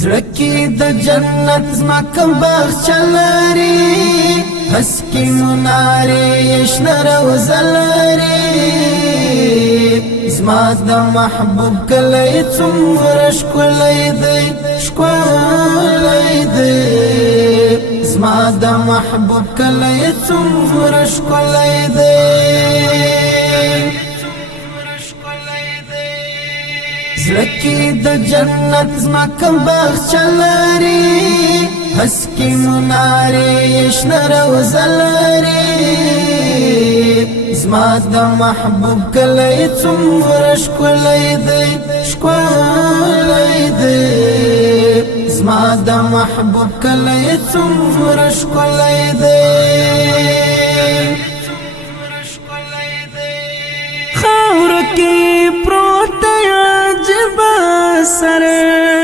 زړکی د جنت زما کوم باغچه لري هسکي منارې شنه روضه لري زما د محبوب کلی څومره ښکلی دی ښکلی دی زما د محبوب کلی څومره ښکلی دی زړکی د جنت زما کوم باغچه لري هسکي منارې شنه روضه لري زما د محبوب کلی څومره ښکلی دی ښکلی دی زما د محبوب کلی څومره ښکلی دی خاوره کې پروت دی عجیبه سره